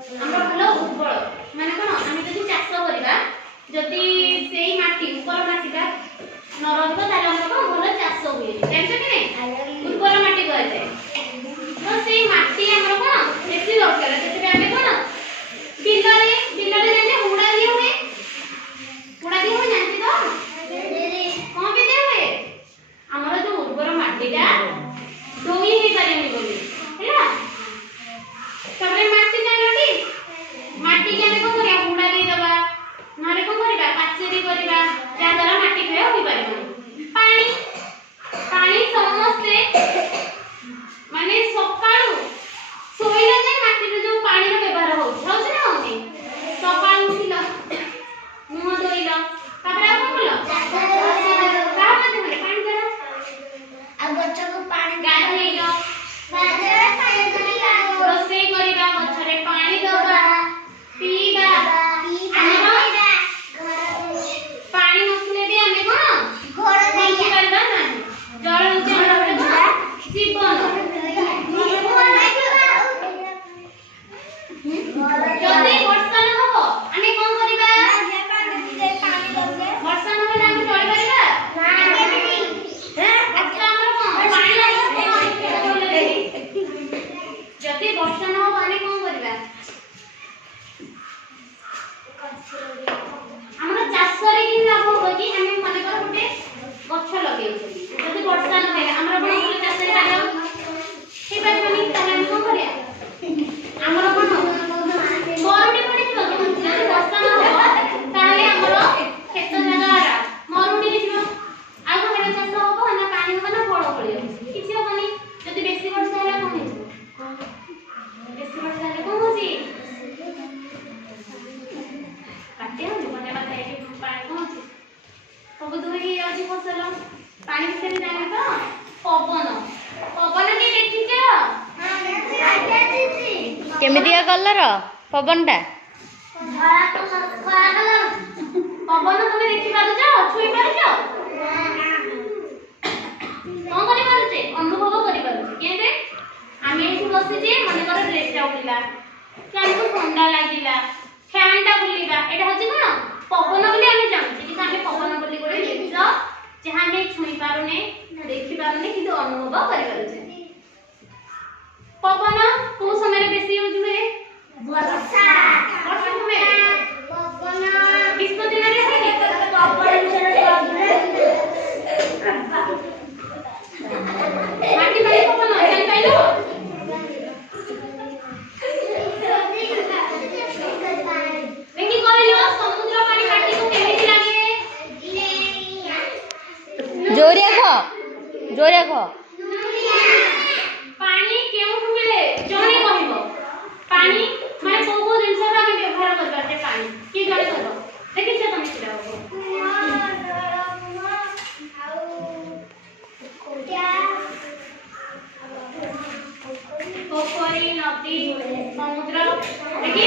ଆମର ଭଲ ଉର୍ବର ମାନେ କଣ ଆମେ ଯଦି ଚାଷ କରିବା ଯଦି ସେଇ ମାଟି ଉପର ମାଟିଟା ନ ରହିବ ତାହେଲେ ଆମର କଣ ଭଲ ଚାଷ ହୁଏ ଜାଣିଛ କି ନାହିଁ ଉର୍ବର ମାଟି କୁହାଯାଏ ତ ସେଇ ମାଟି ଆମର କଣ ବେଶୀ ଦରକାର ସେଥିପାଇଁ ଆମେ କଣ ବିଲରେ ଯେମିତି ହୁଡ଼ା ଦିଆ ହୁଏ ଜାଣିଛି ତ କଣ ବି ଦିଆ ହୁଏ ଆମର ଯୋଉ ଉର୍ବର ମାଟିଟା ଧୋଇ ହେଇପାରିବନି ବୋଲି ହେଲା ତାପରେ ମାଟି ଜାଣିଲଟି ମାଟି କି ଆମେ କଣ କରିବା ହୁଡ଼ା ଦେଇଦବା ନହେଲେ କଣ କରିବା ପାଚେରୀ କରିବା ଯାହା ଦ୍ୱାରା ମାଟି କ୍ଷୟ ହୋଇପାରିବନି ପାଣି ସମସ୍ତେ ମାନେ ସକାଳୁ ଶୋଇଲା ଯାଏ ମାଟିରେ ଯୋଉ ପାଣିର ବ୍ୟବହାର ହଉଛି ନା ହଉନି ସକାଳୁ ଉଠିଲ ମୁହଁ ଧୋଇଲ ତାପରେ ଆଉ କଣ କଲ କାହା ମାଧ୍ୟମରେ ପାଣି ଦେଲ ଆଉ ଗଛକୁ ପାଣି ଗାଧେଇଲ ରୋଷେଇ କରିବା ଗଛରେ ପାଣି ଦବା ପିଇବା ପାଣି ନଥିଲେ ବି ଆମେ କଣ ବଞ୍ଚିପାରିବା ନାହିଁ ଜଳ ହେଉଛି ଆମର ଜୀବନ ଯଦି ବର୍ଷା ନ ହବ ଆମେ କଣ କରିବା ବର୍ଷା ନହେଲେ ଆମେ ଚଳିପାରିବା ଆଚ୍ଛା ଆମର କଣ ପାଣି ଯଦି ବର୍ଷା ନ ହବ ଆମେ କଣ କରିବା ଆମର ଚାଷରେ କି ଲାଭ ହବ କି ଆମେ ମନେକର ଗୋଟେ ଗଛ ଲଗେଇଛନ୍ତି ଯଦି ବର୍ଷା ନ ହେଲା ଆମର କଣ ଭଲ ଚାଷ ହେଇପାରିବନି ତାହେଲେ ଆମେ କଣ କରିବା ଆମର କଣ ମରୁଡ଼ି ପଡ଼ିଯିବ ଯଦି ବର୍ଷା ନ ହବ ତାହେଲେ ଆମର କ୍ଷେତ ଜାଗାରା ମରୁଡ଼ି ହେଇଯିବ ଆଉ କଣ ହେଲା ଚାଷ ହବ ନା ପାଣି ହବ ନା ଫଳ ଫଳିବ କିଛି ହବନି ଯଦି ବେଶୀ ବର୍ଷା ହେଲା କଣ ହେଇଯିବ ବେଶୀ ବର୍ଷା ହେଲେ କଣ ହଉଛି ବାତ୍ୟା ହଉଛି ବନ୍ୟା ବାତ୍ୟା ହେଇକି ପାଣି କଣ ହଉଛି ସବୁ ଧୋଇ ହେଇଯାଉଛି ଫସଲ ପାଣି ବିଷୟରେ ଜାଣିବେ ତ ପବନ କିଏ ଦେଖିଛ କେମିତିକା କଲର ପବନଟା ପବନ ତମେ ଦେଖି ପାରୁଛ ଛୁଇଁ ପାରୁଛ କଣ କରିପାରୁଛେ ଅନୁଭବ କରିପାରୁଛେ କେମିତି ଆମେ ଏଠି ବସିଛେ ମନେକର ଡ୍ରେସଟା ଉଠିଲା କି ଆମକୁ ଥଣ୍ଡା ଲାଗିଲା ଫ୍ୟାନଟା ବୁଲିବା ଏଇଟା ହଉଛି କଣ ପବନ ବୋଲି ଆମେ ଜାଣୁଛେ କିନ୍ତୁ ଆମେ ପବନ ବୋଲି ଗୋଟେ ଜିନିଷ ଯାହା ଆମେ ଛୁଇଁ ପାରୁନେ ଦେଖି ପାରୁନେ କିନ୍ତୁ ଅନୁଭବ କରିପାରୁଛେ ପବନ କୋଉ ସମୟରେ ବେଶୀ ୟୁଜ ହୁଏ ବର୍ଷା ହୁଏ ପବନ ଗ୍ରୀଷ୍ମ ଦିନରେ ହୁଏନି ମାଟି ପାଣି ପବନ ଜାଣିପାରିଲୁ ଦେଖି କହିଲ ସମୁଦ୍ର ପାଣି ମାଟିକୁ କେମିତି ଲାଗେ ଜୋରିଆ କହ ପାଣି କେଉଁଠୁ ମିଳେ ଜଣେ କହିବ ପାଣି ମାନେ କୋଉ ଜିନିଷରୁ ଆମେ ବ୍ୟବହାର କରିପାରୁଛେ ପାଣି କିଏ ଜଣେ କହିବ ଦେଖିଛ ତମେ ସେଟା ପୋଖରୀ ନଦୀ ସମୁଦ୍ର ଦେଖି